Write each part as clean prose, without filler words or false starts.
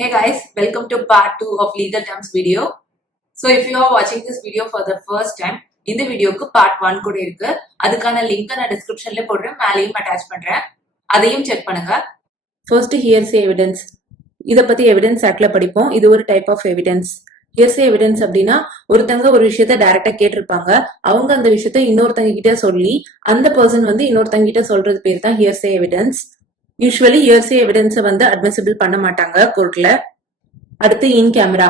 Hey guys, welcome to part 2 of Legal Terms video. So if you are watching this video for the first time, இந்த வீடியோக்கு part 1 கூட இருக்கு. அதுக்கான link நான் டிஸ்கிரிப்ஷன்ல போடுறேன், மேலேயும் அட்டாச் பண்றேன். அதையும் செக் பண்ணுங்க. First hearsay evidence. இத பத்தி எவிடன்ஸ் ஆக்ட்ல படிப்போம். இது ஒரு டைப் ஆஃப் எவிடன்ஸ். ஹியர்சே எவிடன்ஸ் அப்படின்னா ஒருத்தங்க ஒரு விஷயத்த டைரக்டா கேட்டிருப்பாங்க. அவங்க அந்த விஷயத்த இன்னொருத்தங்க கிட்ட சொல்லி அந்த பர்சன் வந்து இன்னொருத்தங்க கிட்ட சொல்றது பேர் தான் ஹியர்சே எவிடன்ஸ். யூஸ்வலி ஹியர்சே எவிடன்ஸை வந்து அட்மிசிபிள் பண்ண மாட்டாங்க கோர்ட்ல. அடுத்து இன் கேமரா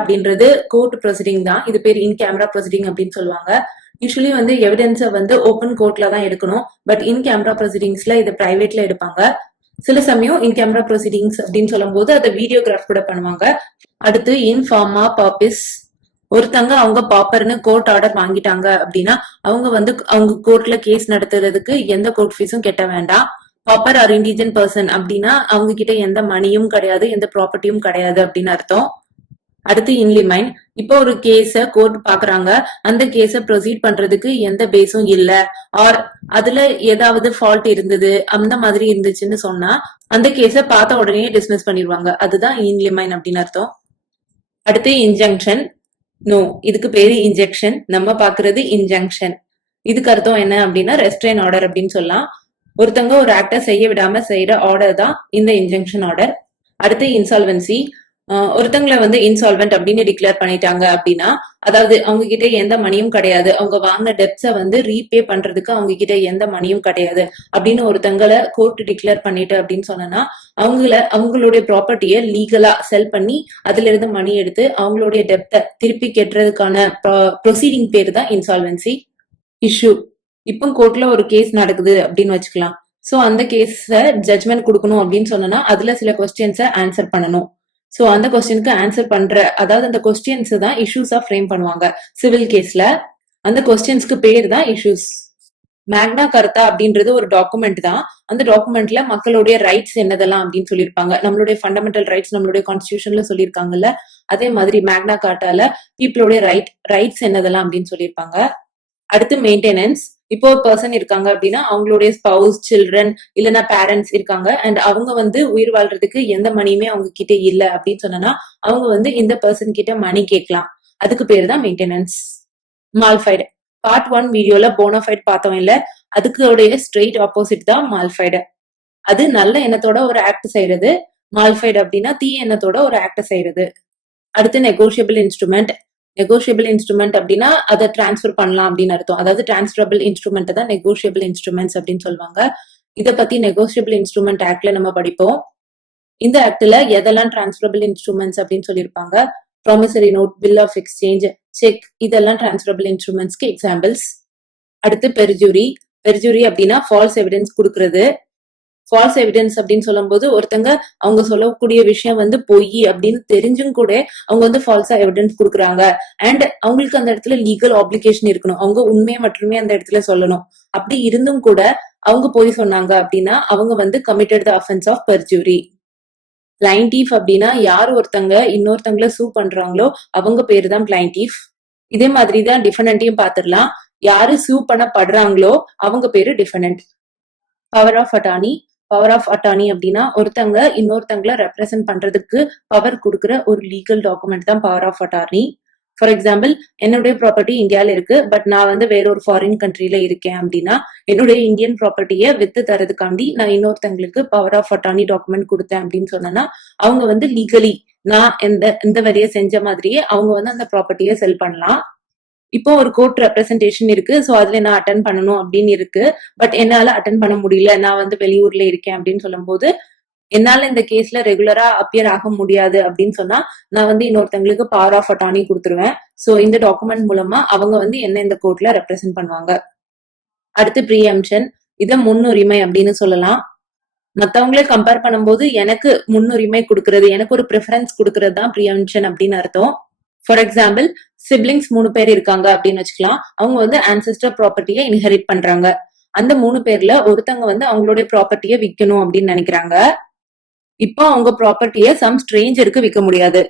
அப்படின்றது கோர்ட் ப்ரொசீடிங் தான். இது பேர் இன் கேமரா ப்ரொசீடிங் அப்படின்னு சொல்லுவாங்க. யூஸ்வலி வந்து எவிடன்ஸை வந்து ஓப்பன் கோர்ட்ல தான் எடுக்கணும். பட் இன் கேமரா ப்ரொசீடிங்ஸ்ல இது பிரைவேட்ல எடுப்பாங்க. சில சமயம் இன் கேமரா ப்ரொசீடிங்ஸ் அப்படின்னு சொல்லும் போது அதை வீடியோகிராஃப் கூட பண்ணுவாங்க. அடுத்து இன் ஃபார்மா பர்பஸ். ஒருத்தங்க அவங்க பாப்பர்னு கோர்ட் ஆர்டர் வாங்கிட்டாங்க அப்படின்னா அவங்க வந்து அவங்க கோர்ட்ல கேஸ் நடத்துறதுக்கு எந்த கோர்ட் ஃபீஸும் கட்ட வேண்டாம். பாப்பர் ஆர் இண்டிஜென்ட் பர்சன் அப்படின்னா அவங்க கிட்ட எந்த மணியும் கிடையாது, எந்த ப்ராப்பர்ட்டியும் கிடையாது அப்படின்னு அர்த்தம். அடுத்து இன்லிமைன். இப்போ ஒரு கேஸ கோர்ட் பாக்குறாங்க, அந்த கேஸ ப்ரொசீட் பண்றதுக்கு எந்த பேஸும் இல்ல, ஆர் அதுல ஏதாவது ஃபால்ட் இருந்தது அந்த மாதிரி இருந்துச்சுன்னு சொன்னா அந்த கேஸ பார்த்த உடனே டிஸ்மிஸ் பண்ணிடுவாங்க. அதுதான் இன்லிமைன் அப்படின்னு அர்த்தம். அடுத்து இன்ஜங்ஷன். நோ, இதுக்கு பேரு இன்ஜெக்ஷன், நம்ம பாக்குறது இன்ஜங்ஷன். இதுக்கு அர்த்தம் என்ன அப்படின்னா ரெஸ்ட்ரெயின் ஆர்டர் அப்படின்னு சொல்லலாம். ஒருத்தங்க ஒரு ஆக்டை செய்ய விடாம செய்யற ஆர்டர் தான் இந்த இன்ஜங்ஷன் ஆர்டர். அடுத்து இன்சால்வன்சி. ஒருத்தங்களை வந்து இன்சால்வெண்ட் அப்படின்னு டிக்ளேர் பண்ணிட்டாங்க அப்படின்னா, அதாவது அவங்க கிட்ட எந்த மணியும் கிடையாது, அவங்க வாங்கின டெப்ஸை வந்து ரீபே பண்றதுக்கு அவங்க கிட்ட எந்த மணியும் கிடையாது அப்படின்னு ஒருத்தங்களை கோர்ட் டிக்ளேர் பண்ணிட்டு அப்படின்னு சொன்னா அவங்களுடைய ப்ராப்பர்ட்டியை லீகலா செல் பண்ணி அதுல இருந்து மணி எடுத்து அவங்களுடைய டெப்தை திருப்பி கட்டுறதுக்கான ப்ரொசீடிங் பேரு தான் இன்சால்வன்சி. இஷ்யூ. இப்போ கோர்ட்ல ஒரு கேஸ் நடக்குது அப்படின்னு வச்சுக்கலாம். சோ அந்த கேஸ ஜட்மெண்ட் கொடுக்கணும் அப்படின்னு சொன்னா அதுல சில கொஸ்டின்ஸை ஆன்சர் பண்ணணும். சோ அந்த கொஸ்டினுக்கு ஆன்சர் பண்ற, அதாவது அந்த கொஸ்டின்ஸ் தான் இஷ்யூஸா ஃப்ரேம் பண்ணுவாங்க சிவில் கேஸ்ல. அந்த கொஸ்டின்ஸ்க்கு பேர் தான் இஷ்யூஸ். மேக்னா கர்த்தா அப்படின்றது ஒரு டாக்குமெண்ட் தான். அந்த டாக்குமெண்ட்ல மக்களுடைய ரைட்ஸ் என்னதெல்லாம் அப்படின்னு சொல்லியிருப்பாங்க. நம்மளுடைய ஃபண்டமெண்டல் ரைட்ஸ் நம்மளுடைய கான்ஸ்டிடியூஷன்ல சொல்லியிருக்காங்கல்ல, அதே மாதிரி மேக்னா கார்ட்டால பீப்புளுடைய ரைட்ஸ் என்னதெல்லாம் அப்படின்னு சொல்லியிருப்பாங்க. அடுத்து மெயின்டெனன்ஸ். இப்போ ஒரு பர்சன் இருக்காங்க அப்படின்னா அவங்களுடைய ஸ்பவுஸ், சில்ட்ரன் இல்லைன்னா பேரண்ட்ஸ் இருக்காங்க அண்ட் அவங்க வந்து உயிர் வாழ்றதுக்கு எந்த மணியுமே அவங்க கிட்ட இல்ல அப்படின்னு சொன்னா அவங்க வந்து இந்த பர்சன் கிட்ட மணி கேட்கலாம். அதுக்கு பேர் தான் மெயின்டெனன்ஸ். மால்ஃபைடு. பார்ட் 1 வீடியோல போனோஃபைட் பார்த்தோம் இல்ல, அதுக்கு ஸ்ட்ரெயிட் ஆப்போசிட் தான் மால்ஃபைடு. அது நல்ல எண்ணத்தோட ஒரு ஆக்ட் செய்யறது. மால்ஃபைடு அப்படின்னா தீய எண்ணத்தோட ஒரு ஆக்ட் செய்யறது. அடுத்து நெகோஷியபிள் இன்ஸ்ட்ருமெண்ட். நெகோஷியபிள் இன்ஸ்ட்ருமெண்ட் அப்படின்னா அதை டிரான்ஸ்பர் பண்ணலாம் அப்படின்னு அர்த்தம். அதாவது டிரான்ஸ்பரபிள் இன்ஸ்ட்ருமெண்ட் தான் நெகோஷியபிள் இன்ஸ்ட்ருமெண்ட்ஸ் அப்படின்னு சொல்லுவாங்க. இதை பத்தி நெகோஷியபிள் இன்ஸ்ட்ருமெண்ட் ஆக்ட்ல நம்ம படிப்போம். இந்த ஆக்ட்ல எதெல்லாம் டிரான்ஸ்பரபிள் இன்ஸ்ட்ருமெண்ட்ஸ் அப்படின்னு சொல்லியிருப்பாங்க. Promissory note, bill of exchange, cheque, இதெல்லாம் டிரான்ஸ்பரபிள் இன்ஸ்ட்ருமெண்ட்ஸ்க்கு எக்ஸாம்பிள்ஸ். அடுத்து பெர்ஜுரி. பெர்ஜுரி அப்படின்னா ஃபால்ஸ் எவிடன்ஸ் கொடுக்கறது. ஃபால்ஸ் எவிடன்ஸ் அப்படின்னு சொல்லும் போது ஒருத்தங்க அவங்க சொல்லக்கூடிய விஷயம் வந்து பொய் அப்படின்னு தெரிஞ்சும் கூட அவங்க வந்து ஃபால்ஸா எவிடன்ஸ் கொடுக்குறாங்க. அண்ட் அவங்களுக்கு அந்த இடத்துல லீகல் ஆப்ளிகேஷன் இருக்கணும், அவங்க உண்மையை மட்டுமே அந்த இடத்துல சொல்லணும். அப்படி இருந்தும் கூட அவங்க பொய் சொன்னாங்க அப்படின்னா அவங்க வந்து கமிட்டட் தி அஃபென்ஸ் ஆஃப் பெர்ஜுரி. பிளைன்டீஃப் அப்படின்னா யார் ஒருத்தங்க இன்னொருத்தங்களை சூ பண்றாங்களோ அவங்க பேரு தான் பிளைன்டீஃப். இதே மாதிரி தான் டிஃபனண்ட்டையும் பாத்துடலாம். யாரு சூ பண்ணப்படுறாங்களோ அவங்க பேரு defendant. Power of attorney. Power of attorney அப்படின்னா ஒருத்தங்க இன்னொருத்தங்களை ரெப்ரசென்ட் பண்றதுக்கு பவர் கொடுக்குற ஒரு லீகல் டாக்குமெண்ட் தான் power of attorney. For example, என்னுடைய ப்ராப்பர்ட்டி இந்தியால இருக்கு, பட் நான் வந்து வேற ஒரு ஃபாரின் கண்ட்ரில இருக்கேன் அப்படின்னா என்னுடைய இந்தியன் ப்ராப்பர்ட்டியை வித்து தரதுக்காண்டி நான் இன்னொருத்தங்களுக்கு பவர் ஆஃப் அட்டார்னி டாக்குமெண்ட் கொடுத்தேன் அப்படின்னு சொன்னா அவங்க வந்து லீகலி நான் எந்த வேலையை செஞ்ச மாதிரியே அவங்க வந்து அந்த ப்ராப்பர்ட்டியை செல் பண்ணலாம். இப்போ ஒரு கோர்ட் ரெப்ரசன்டேஷன் இருக்கு, சோ அதுல நான் அட்டன் பண்ணணும் அப்படின்னு இருக்கு, பட் என்னால அட்டன் பண்ண முடியல, நான் வந்து வெளியூர்ல இருக்கேன் அப்படின்னு சொல்லும் போது என்னால இந்த கேஸ்ல ரெகுலரா அப்பியர் ஆக முடியாது அப்படின்னு சொன்னா நான் வந்து இன்னொருத்தங்களுக்கு பவர் ஆஃப் அட்டார்னி கொடுத்துருவேன். சோ இந்த டாக்குமெண்ட் மூலமா அவங்க வந்து என்ன இந்த கோர்ட்ல ரெப்ரசென்ட் பண்ணுவாங்க. அடுத்து ப்ரீஎம்ப்ஷன். இத முன்னுரிமை அப்படின்னு சொல்லலாம். மத்தவங்களே கம்பேர் பண்ணும்போது எனக்கு முன்னுரிமை கொடுக்கறது, எனக்கு ஒரு ப்ரிஃபரன்ஸ் கொடுக்கறது தான் ப்ரீஎம்ப்ஷன் அப்படின்னு அர்த்தம். ஃபார் எக்ஸாம்பிள், சிப்லிங்ஸ் 3 பேர் இருக்காங்க அப்படின்னு வச்சுக்கலாம். அவங்க வந்து ஆன்செஸ்டர் ப்ராப்பர்ட்டியை இன்ஹெரிட் பண்றாங்க. அந்த 3 பேர்ல ஒருத்தங்க வந்து அவங்களுடைய ப்ராப்பர்ட்டியை விற்கணும் அப்படின்னு நினைக்கிறாங்க. இப்போ அவங்க ப்ராப்பர்ட்டியை சம் ஸ்ட்ரேஞ்சருக்கு விற்க முடியாது.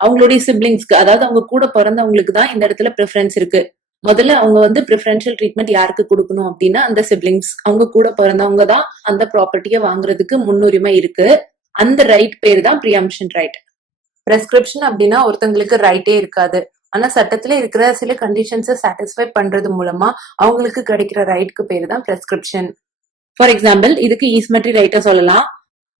அவங்களுடைய சிப்லிங்ஸ்க்கு, அதாவது அவங்க கூட பிறந்தவங்களுக்கு தான் இந்த இடத்துல ப்ரிஃபரன்ஸ் இருக்கு. முதல்ல அவங்க வந்து ப்ரிஃபரன்ஷியல் ட்ரீட்மெண்ட் யாருக்கு கொடுக்கணும் அப்படின்னா அந்த சிப்லிங்ஸ், அவங்க கூட பிறந்தவங்க தான் அந்த ப்ராப்பர்ட்டியை வாங்குறதுக்கு முன்னுரிமை இருக்கு. அந்த ரைட் பேர் தான் ப்ரீஎம்ப்ஷன் ரைட். பிரெஸ்கிரிப்ஷன் அப்படின்னா ஒருத்தங்களுக்கு ரைட்டே இருக்காது, ஆனா சட்டத்துல இருக்கிற சில கண்டிஷன்ஸை சாட்டிஸ்ஃபை பண்றது மூலமா அவங்களுக்கு கிடைக்கிற ரைட்க்கு பேரு தான் பிரெஸ்கிரிப்ஷன். ஃபார் எக்ஸாம்பிள், இதுக்கு ஈஸ்மெட்ரி ரைட்டை சொல்லலாம்.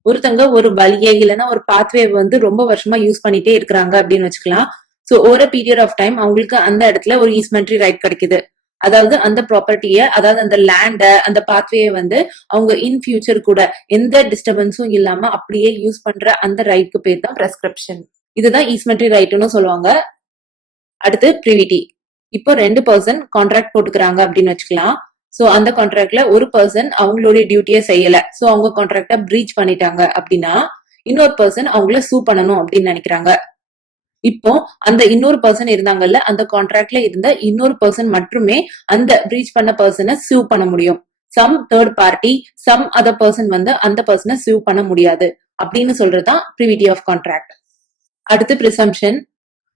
ஒருத்தங்க ஒரு வழியை இல்லைன்னா ஒரு பாத்வே வந்து ரொம்ப வருஷமா யூஸ் பண்ணிட்டே இருக்கிறாங்க அப்படின்னு வச்சுக்கலாம். சோ ஒரு பீரியட் ஆஃப் டைம் அவங்களுக்கு அந்த இடத்துல ஒரு ஈஸ்மெட்ரி ரைட் கிடைக்குது. அதாவது அந்த ப்ராப்பர்ட்டிய, அதாவது அந்த லேண்ட, அந்த பாத்வே வந்து அவங்க இன் ஃபியூச்சர் கூட எந்த டிஸ்டர்பன்ஸும் இல்லாம அப்படியே யூஸ் பண்ற அந்த ரைட்க்கு பேர் தான் பிரெஸ்கிரிப்ஷன். இதுதான் ஈஸ்மெட்ரி ரைட்னு சொல்லுவாங்க. அடுத்து ப்ரிவிட்டி. இப்போ 2 பர்சன் கான்ட்ராக்ட் போட்டுக்கிறாங்க அப்படின்னு வச்சுக்கலாம். சோ அந்த கான்ட்ராக்ட்ல ஒரு பர்சன் அவங்களுடைய டியூட்டியை செய்யல, சோ அவங்க கான்ட்ராக்ட பிரீச் பண்ணிட்டாங்க அப்படின்னா இன்னொரு பர்சன் அவங்கள சூ பண்ணணும் அப்படின்னு நினைக்கிறாங்க. இப்போ அந்த இன்னொரு பர்சன் இருந்தாங்கல்ல, அந்த கான்ட்ராக்ட்ல இருந்த இன்னொரு பர்சன் மட்டுமே அந்த பிரீச் பண்ண பர்சனை சூ பண்ண முடியும். Some third party, some other person வந்து அந்த பர்சனை சூ பண்ண முடியாது அப்படின்னு சொல்றதுதான் ப்ரிவிட்டி ஆஃப் கான்ட்ராக்ட். அடுத்து பிரிசம்ப்ஷன்.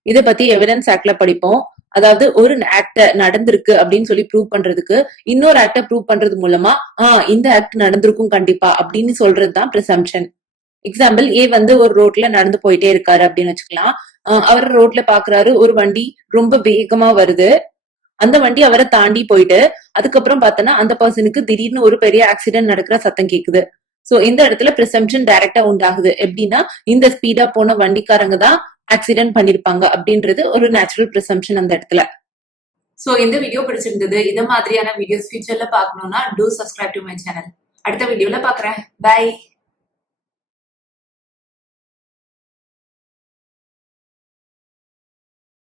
இத பத்தி எவிடன்ஸ் ஆக்ட்ல படிப்போம். அதாவது ஒரு ஆக்ட் நடந்திருக்கு அப்படின்னு சொல்லி ப்ரூவ் பண்றதுக்கு இன்னொரு ஆக்ட ப்ரூவ் பண்றது மூலமா இந்த ஆக்ட் நடந்திருக்கும் கண்டிப்பா அப்படின்னு சொல்றதுதான் பிரிசம்ப்ஷன். எக்ஸாம்பிள், ஏ வந்து ஒரு ரோட்ல நடந்து போயிட்டே இருக்காரு அப்படின்னு வச்சுக்கலாம். அவர் ரோட்ல பாக்குறாரு, ஒரு வண்டி ரொம்ப வேகமா வருது. அந்த வண்டி அவரை தாண்டி போயிட்டு அதுக்கப்புறம் பார்த்தோன்னா அந்த பர்சனுக்கு திடீர்னு ஒரு பெரிய ஆக்சிடென்ட் நடக்கிற சத்தம் கேக்குது. சோ இந்த இடத்துல பிரிசம்ப்ஷன் டைரக்டா உண்டாகுது. எப்படின்னா இந்த ஸ்பீடா போன வண்டிக்காரங்க தான் ஆக்சிடென்ட் பண்ணிருப்பாங்க அப்படின்றது ஒரு நேச்சுரல் பிரிசம்ப்ஷன் அந்த இடத்துல. சோ இந்த வீடியோ பிடிச்சிருந்தது. இந்த மாதிரியான வீடியோஸ் ஃபியூச்சர்ல பார்க்கணும்னா two subscribe to my channel. அடுத்த வீடியோல பாக்குறேன். பை.